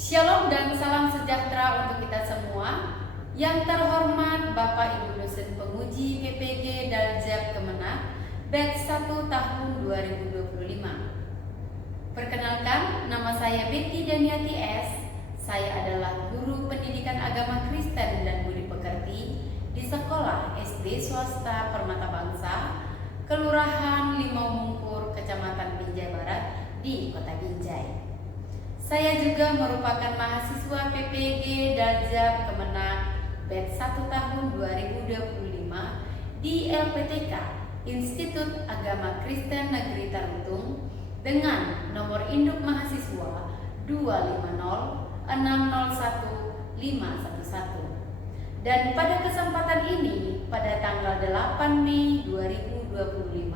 Shalom dan salam sejahtera untuk kita semua. Yang terhormat Bapak Ibu dosen penguji PPG Daljab Kemenak batch 1 tahun 2025. Perkenalkan, nama saya Betty Daniati S. Saya adalah guru pendidikan agama Kristen dan budi pekerti di sekolah SD swasta Permata Bangsa, Kelurahan Limau Mungkur, Kecamatan Binjai Barat di Kota Binjai. Saya juga merupakan mahasiswa PPG Daljab Kemenak batch 1 tahun 2025 di LPTK Institut Agama Kristen Negeri Tarutung dengan nomor induk mahasiswa 250601511. Dan pada kesempatan ini, pada tanggal 8 Mei 2025,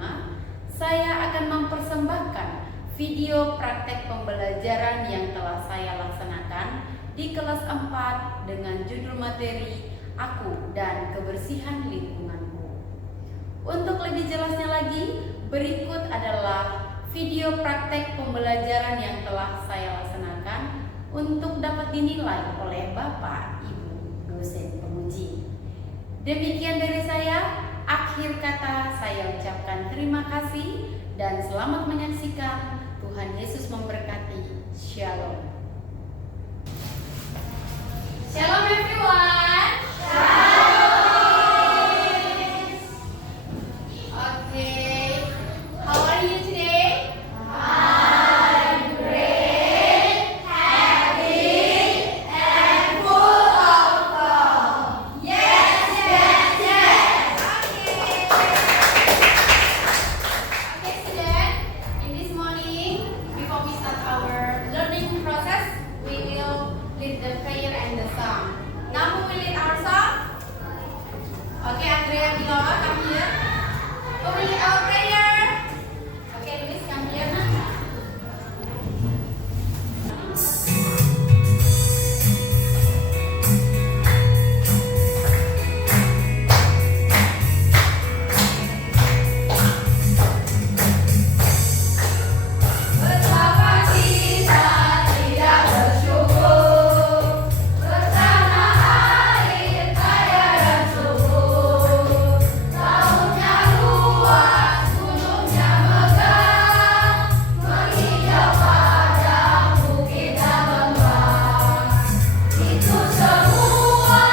saya akan mempersembahkan video praktek pembelajaran yang telah saya laksanakan di kelas 4 dengan judul materi Aku dan Kebersihan Lingkunganku. Untuk lebih jelasnya lagi, berikut adalah video praktek pembelajaran yang telah saya laksanakan untuk dapat dinilai oleh Bapak Ibu dosen penguji. Demikian dari saya, akhir kata saya ucapkan terima kasih dan selamat menyaksikan. Tuhan Yesus memberkati. Shalom. Shalom everyone. Shalom. Okay. How are you today? I'm great, happy, and full of love. Yes, yes, yes. Okay, student. In this morning, before we start our learning process, we will lead the prayer and the song. Now who will lead our song? Okay, Andrea Diola, come here. Who will lead our prayer? Okay, Luis, come here. Betapa kita tidak bersyukur bersama air kaya dan subur. Lautnya luas, gunungnya megah, menghijau padang bukit dan lembah. Itu semua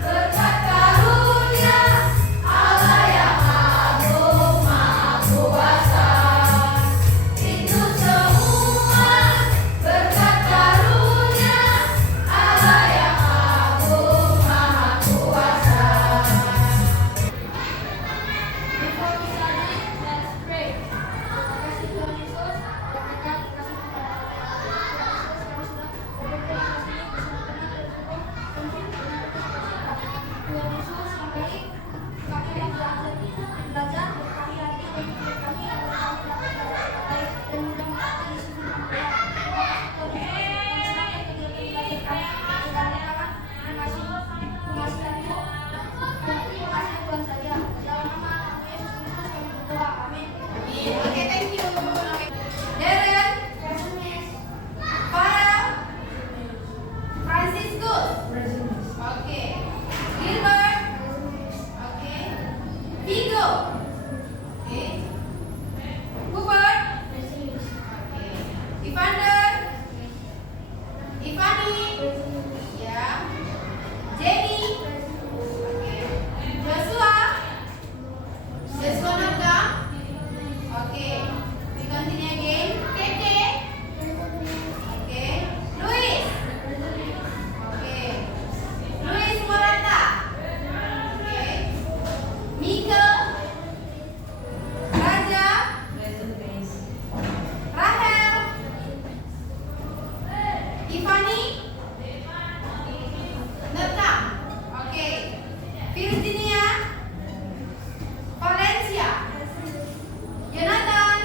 berkat karunia Allah yang agung maha kuasa. Itu semua berkat karunia Allah yang agung maha kuasa. Before we start it, let's pray. Terima kasih Tuhan Yesus, berkat kasih kepada kami sudah berbagi kasih bersama tenang dan syukur untuk dengan Tuhan Yesus yang baik, kami yang belajar berkali hati dan hidup kami agar kami dapat baik dan mudah mengerti Yesus firman Tuhan. Terima kasih Tuhan Yesus yang semakin kegiatan belajar kami sudah menyatakan terima kasih dan Ibu. Terima kasih Tuhan saja. Dalam nama Yesus Kristus kami berdoa. Amin. Okay, thank you. Darren, Farah, Franciscus, okay, Gilbert, okay, Vigo, okay, Hubert, okay, Evander, Ivani, yeah, Jenny, okay, Joshua, Joshua Nanda, okay, we continue again, Keke, okay, Luis, okay, Luis Morata, okay, Mika, Raja, Rahel, Ivani, Neta, okay, Virginia, Valencia, Jonathan,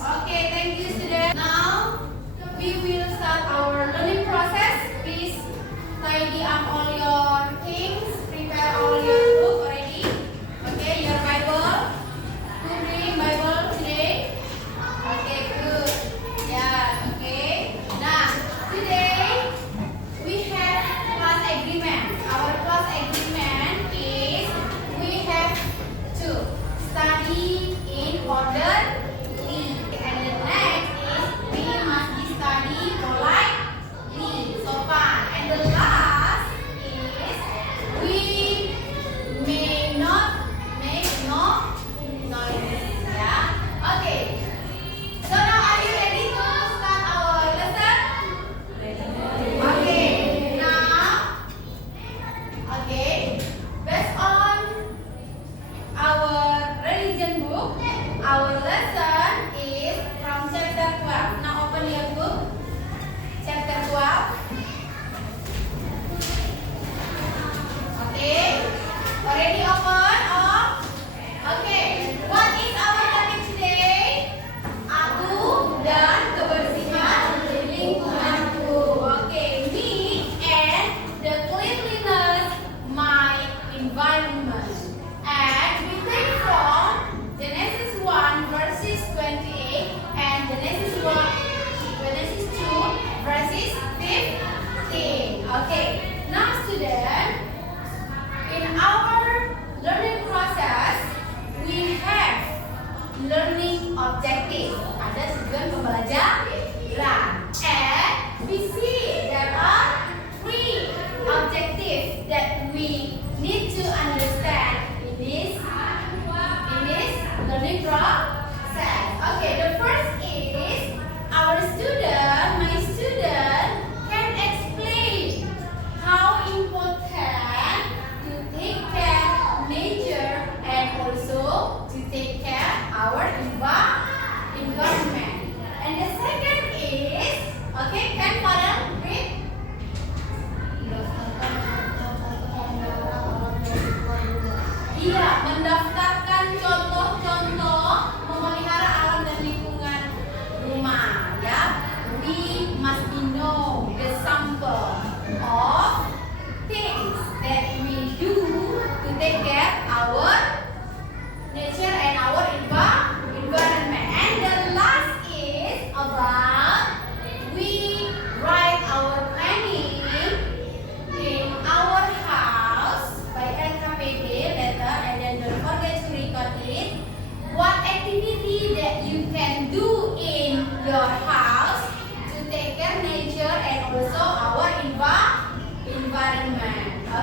okay, thank you student. Now we will start our learning process. Please tidy up all your things, prepare all your book already. Okay, your Bible. Who bring Bible today? Okay, good. Yeah, okay. Nah, today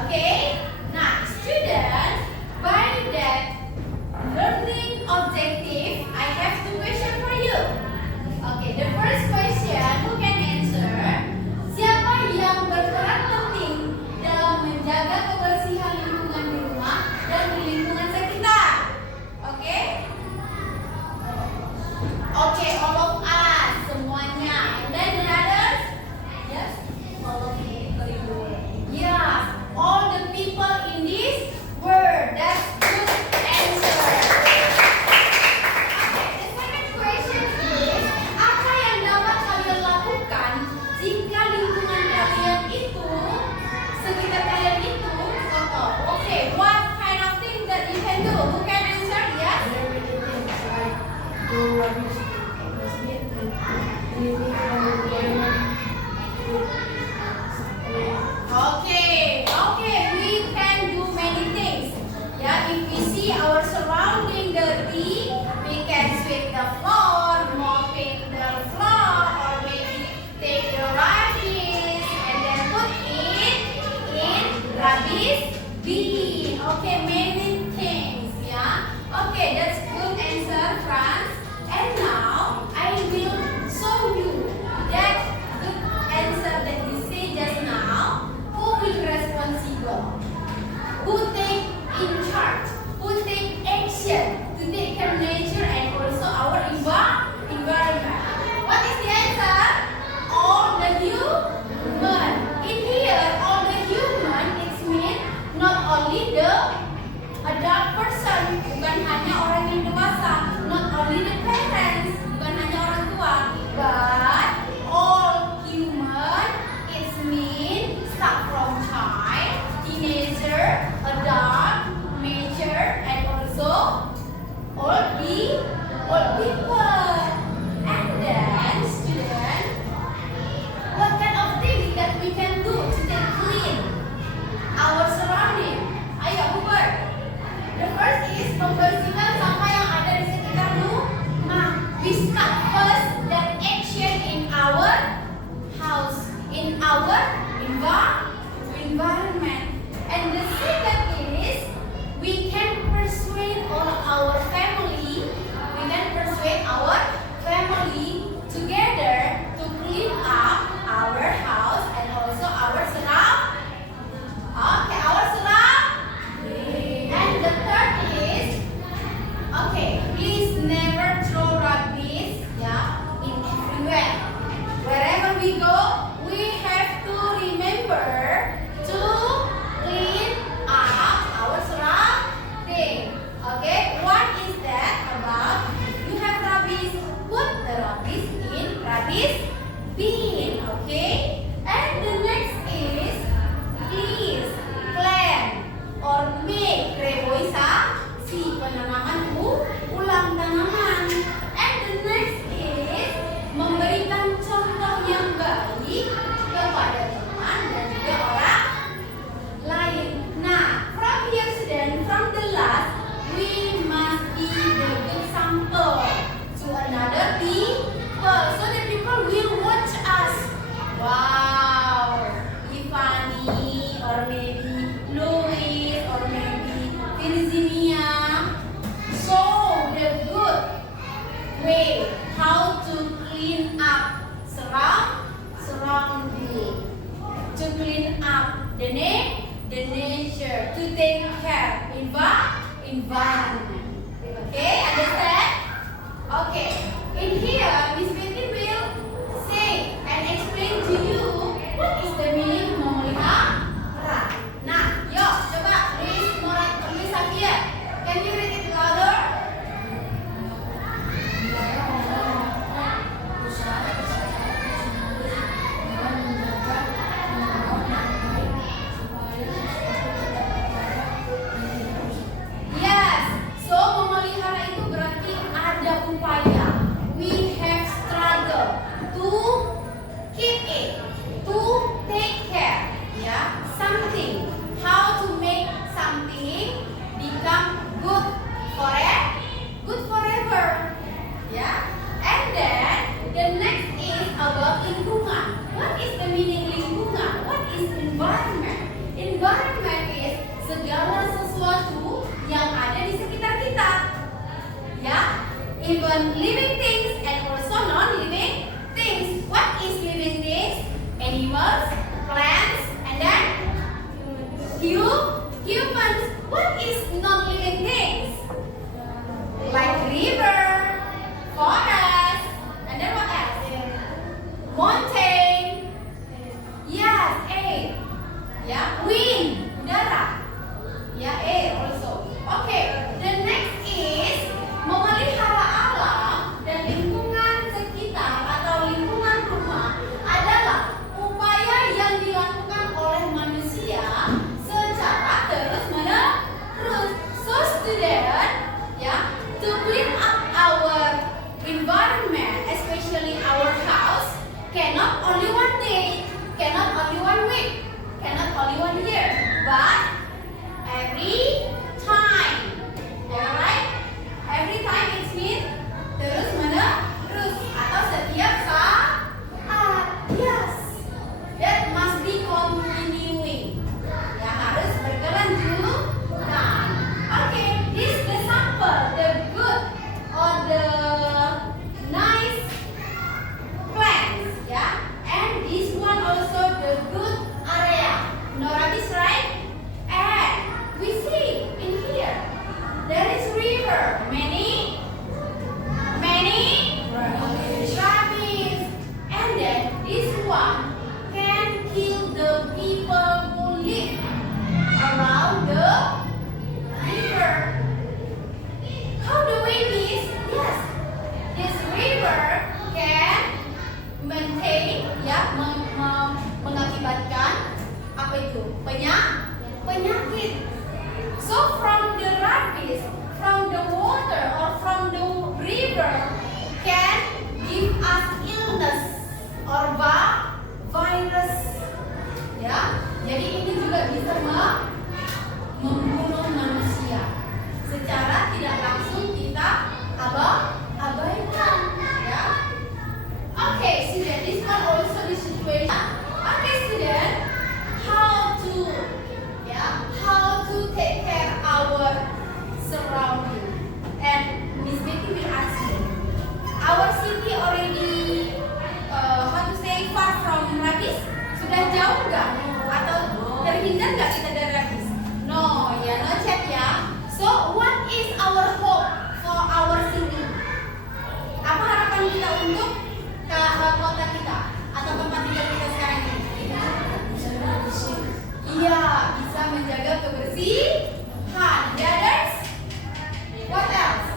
Okay? Now, students, by that learning objective, I have two questions for you. Okay, the first question, who can answer? Siapa yang berperan penting dalam menjaga kebersihan lingkungan di rumah dan di lingkungan sekitar? Okay? Okay, all of us, semuanya. And then the others? Yes? All of you. Yeah, all the people in this world. That's good answer. Okay, the second question is, apa yang dapat kalian lakukan jika lingkungan kalian itu, sekitar kalian itu kotor? Okay, what kind of things that you can do? Who can answer? Yes? Okay, we can do many things. Yeah, if we see our surrounding dirty, we can sweep the floor, mopping the floor, or maybe take the rubbish and then put it in rubbish bin. Okay, many things. Yeah. Okay, that's good answer, Franz. And now I will show you that good answer that you say just now. Who will responsible? Who take in charge? Who take action to take care of nature and also our environment? What is the answer? All the human. In here, all the human it means not only the adult person, bukan hanya orang yang dewasa, not only the parents, bukan hanya orang tua, but all human it means start from child, teenager, adult, mature, and also old people. And then student, what kind of things that we can do to take clean our surrounding? Ayo, Hubert. The first is membersihkan sampah yang ada di sekitar rumah. We start first that action in our house, in our environment. And the second is we can persuade all our family. We can persuade our family together to clean up our house and also our surrounding. Okay, our surrounding. And the third is, okay, please never throw rubbish, yeah, in everywhere. Wherever we go, we have to remember to clean up our surrounding. Okay, what is that about? You have rubbish, put the rubbish in rubbish bin. Okay, and the next is please plant or make reboisasi, penanaman ulang tanaman. And the next is memberikan contoh yang baik kepada teman dan juga orang lain. Nah, from here student, from the last, we must be the good sample to another people, so the people will watch us. Wow, Ivani, or maybe Louis, or maybe Virginia, show the good way how to clean up surrounding, to clean up the nature, to take care environment. Okay, understand? Okay, in here Miss Betty will say and explain to you what is the meaning memelihara. Nah, yuk coba Luis Xavier, can you read it louder? Yes, even living things and also non-living things. What is living things? Animals, plants, and then humans. What is non-living things? Like river, forest, and then what else? Mountain. Yes, air. Yeah, wind, udara. Yeah, air also. Okay, the next is memelihara alam dan lingkungan sekitar atau lingkungan rumah adalah upaya yang dilakukan oleh manusia secara terus-menerus. So student, yeah, to clean up our environment, especially our house, cannot only one day, cannot only one week, cannot only one year, but every time. Alright? Every time it means terus menerus atau setiap saat. Yes. That must be continuing. Ya, harus berkelanjutan. Okay, this the sample, the good or the nice plants, ya. And this one also the good area. No rubbish, right? And we see in here there is river. Many rubbish. And then this one can kill the people who live around the river. How do we miss? Yes, this river can maintain, ya, mengakibatkan apa itu? Penyakit. So from the rubbish, from the water or from the river can give us illness or virus. Ya, jadi ini juga bisa membunuh manusia. Secara tidak langsung kita abaikan, ya. Okay, student, this one also the situation. Okay, student, how to take care our surrounding. And Miss Betty will ask you, our city already far from rubbish? Sudah jauh nggak? Atau terhindar nggak kita dari rubbish? No, ya, no chat ya. So what is our hope for our city? Apa harapan kita untuk kota kita atau tempat tinggal kita sekarang ini? Iya, bisa menjaga kebersihan. The others? What else?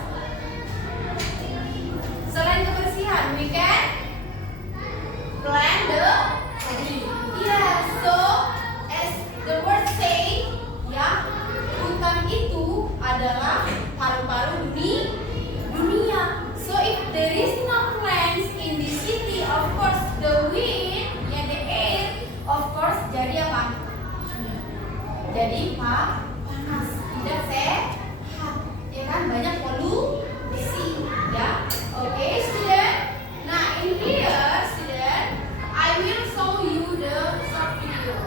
Selain kebersihan, we can plant the tree. Yeah, so as the word say, ya, hutan itu adalah paru-paru dunia. So if there is no plants in the city, of course the wind, ya, the air, of course jadi apa? Jadi panas, tidak sehat, ya kan, banyak polusi, ya. Okay, student. Nah, in here, student, I will show you the short video.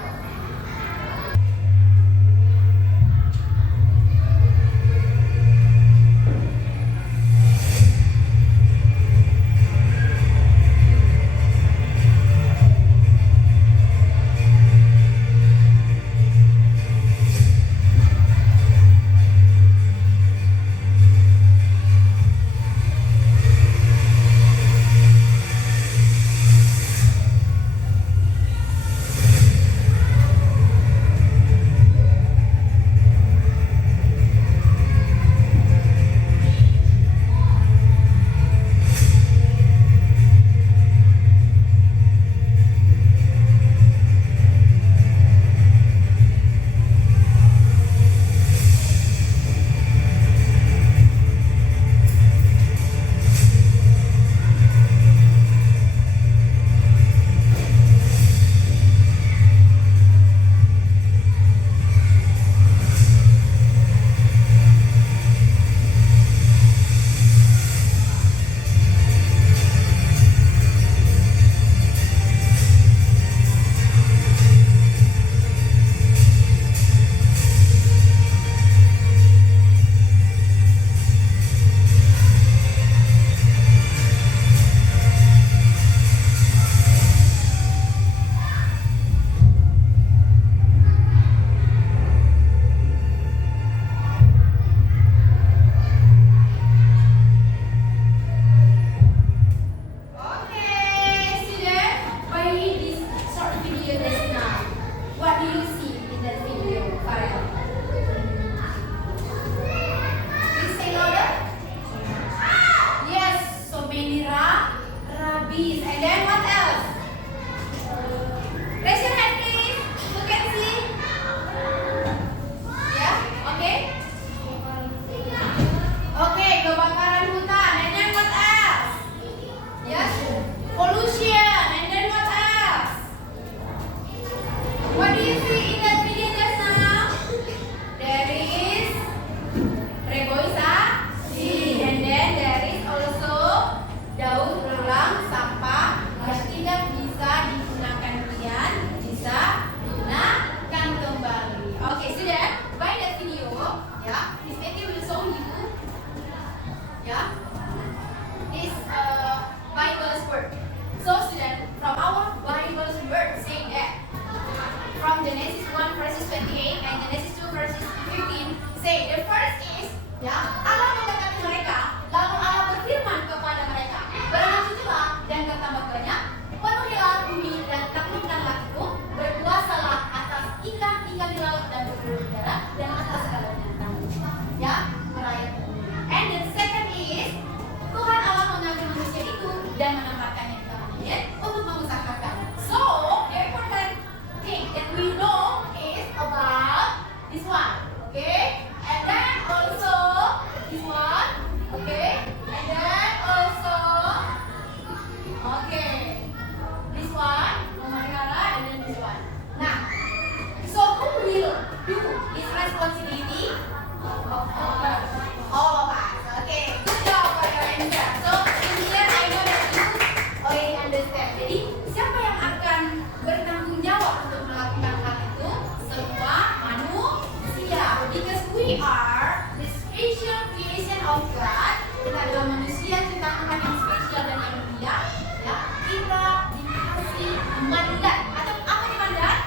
mandat atau apa nih mandat?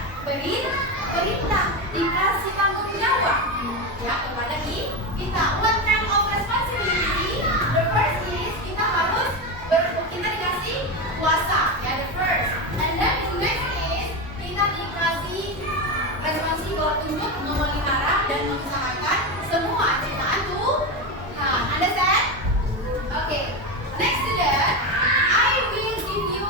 Perintah, dikasih tanggung jawab ya kepada kita. What kind of responsibility? The first is kita harus kita dikasih kuasa ya, the first. And then the next is kita dikasih responsible untuk memelihara dan mengusahakan semua ciptaan Tuhan. Understand? Okay. Next to that, I will give you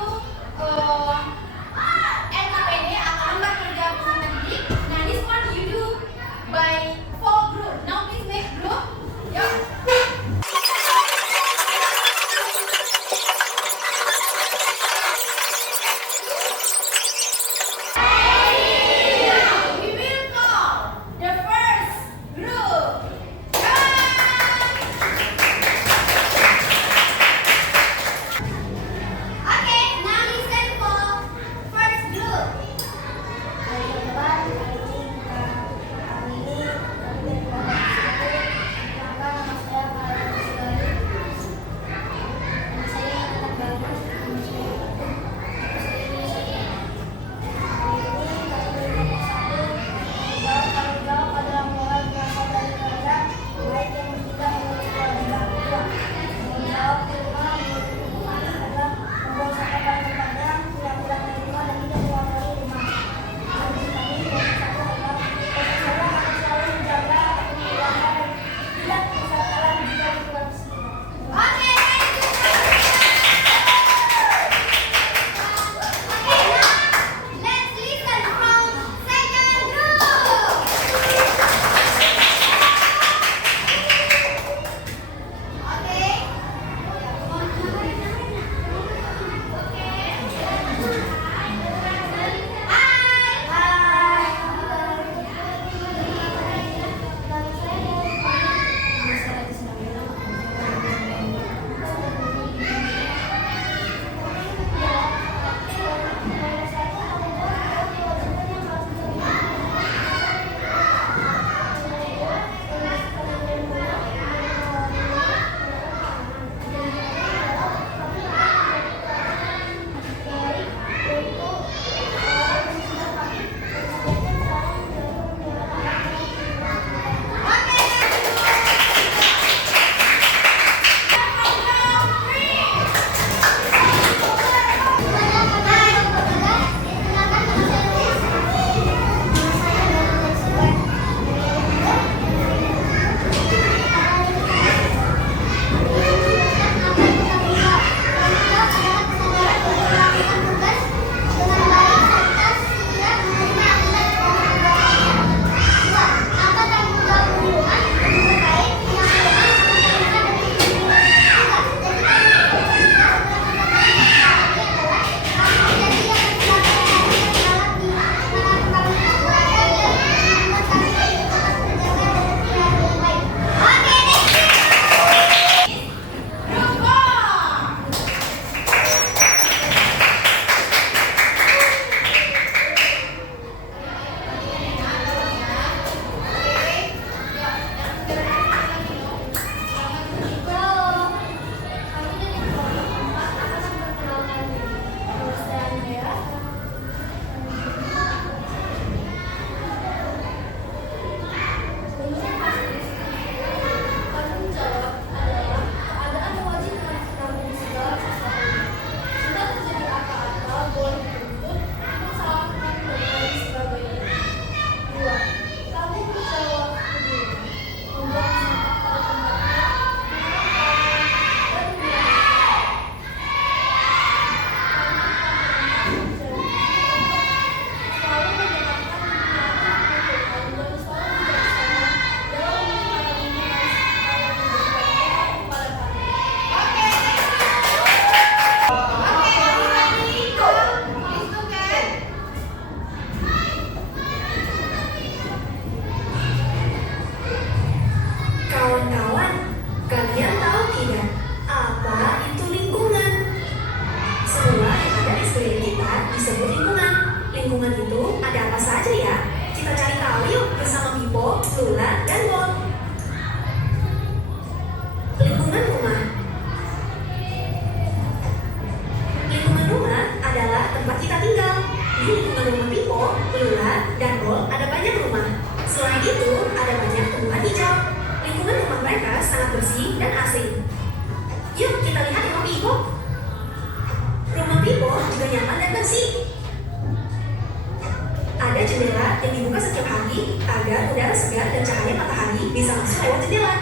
jendela yang dibuka setiap hari agar udara segar dan cahaya matahari bisa masuk lewat jendela.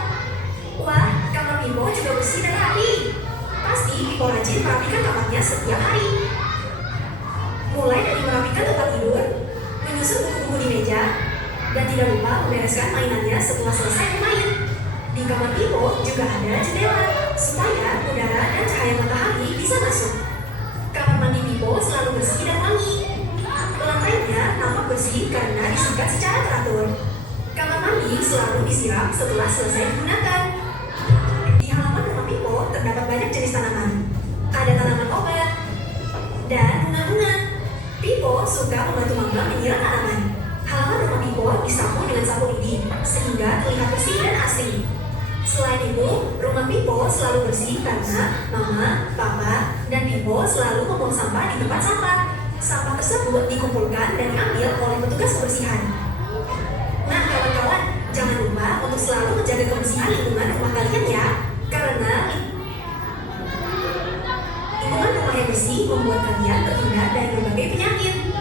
Wah, kamar Pipo juga bersih dan rapi. Pasti Pipo rajin merapikan kamarnya setiap hari. Mulai dari merapikan tempat tidur, menyusun buku-buku di meja, dan tidak lupa membereskan mainannya setelah selesai bermain. Di kamar Pipo juga ada jendela, supaya udara dan cahaya matahari bisa masuk. Kamar mandi Pipo selalu bersih dan wangi. Lantainya nampak bersih karena disikat secara teratur. Kamar mandi selalu disiram setelah selesai digunakan. Di halaman rumah Pipo terdapat banyak jenis tanaman. Ada tanaman obat dan bunga-bunga. Pipo suka membantu Mama menyiram tanaman. Halaman rumah Pipo disapu dengan sapu lidi sehingga terlihat bersih dan asri. Selain itu, rumah Pipo selalu bersih karena Mama, Papa, dan Pipo selalu membuang sampah di tempat sampah. Sampah tersebut dikumpulkan dan diambil oleh petugas kebersihan. Nah, kawan-kawan, jangan lupa untuk selalu menjaga kebersihan lingkungan rumah kalian ya. Karena lingkungan rumah yang bersih membuat kalian terhindar dari berbagai penyakit.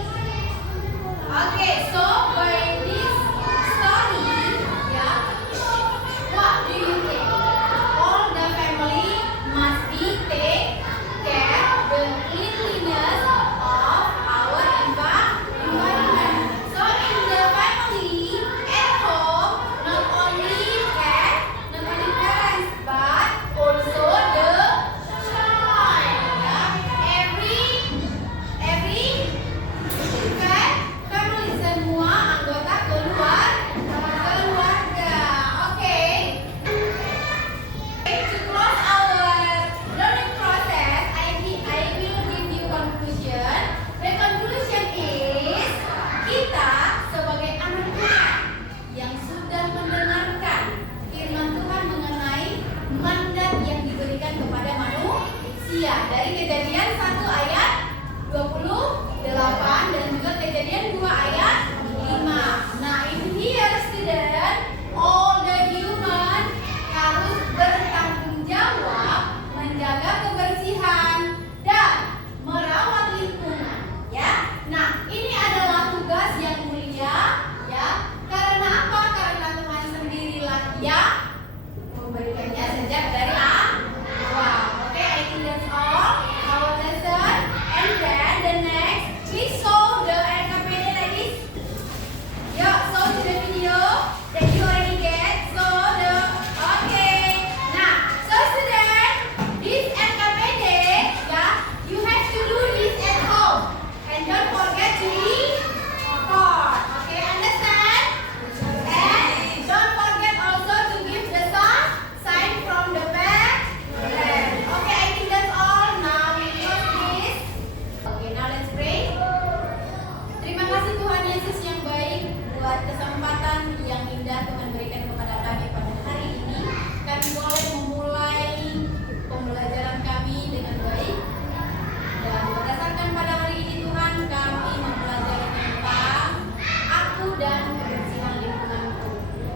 Okay, so by this story, yeah, what do you think? All the family must be take care the cleanliness of our environment. So in the family at home, not only parents, but also the child. Yeah, every family semua anggota keluarga. Okay. To close our learning process, I will give you conclusion. The conclusion is kita sebagai anak Tuhan yang sudah mendengarkan firman Tuhan mengenai mandat yang diberikan kepada manusia dari Kejadian 1 ayat 28 dan juga Kejadian 2 ayat 5. Nah, in here student, all the human harus bertanggung jawab menjaga kebersihan dan merawat lingkungan, ya. Nah, ini adalah tugas yang mulia, ya. Karena apa? Karena Tuhan sendirilah yang memberikannya sejak dari awal. Okay, I think that's all our lesson. And then the next, please show the LKPD ladies. Yo, show to the video that you already get. So the okay. Nah, so student, this LKPD, yeah, you have to do this at home, and don't forget to record. Okay, understand? And don't forget also to give the sign from the back. Okay, I think that's all. Now we close this. Okay, now let's pray. Terima kasih Tuhan Yesus yang baik buat kesempatan yang indah Tuhan berikan kepada kami pada hari ini. Kami boleh memulai pembelajaran kami dengan baik. Dan berdasarkan pada hari ini Tuhan, kami mempelajari tentang aku dan kebersihan lingkunganku.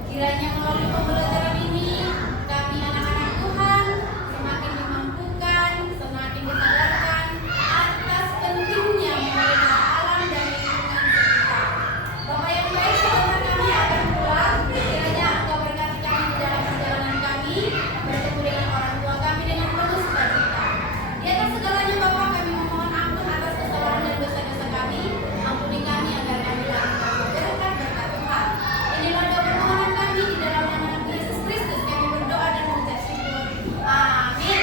Kiranya melalui pembelajaran ini, kami anak-anak Tuhan semakin dimampukan, semakin disadarkan atas pentingnya memelihara alam dan lingkungan sekitar. Bapak yang baik, sebentar kami akan pulang. Kiranya Engkau berkati kami di dalam perjalanan kami, bertemu dengan orang tua kami dengan penuh sukacita. Di atas segalanya Bapak, kami memohon ampun atas kesalahan dan dosa-dosa kami. Ampuni kami agar kami dapat berkat Tuhan. Inilah doa permohonan kami di dalam nama Tuhan Yesus Kristus. Kami berdoa dan mengucap syukur. Amin.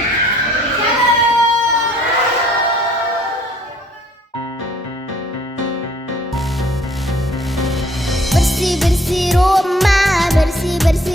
Shalom. Bersih-bersih rumah, bersih-bersih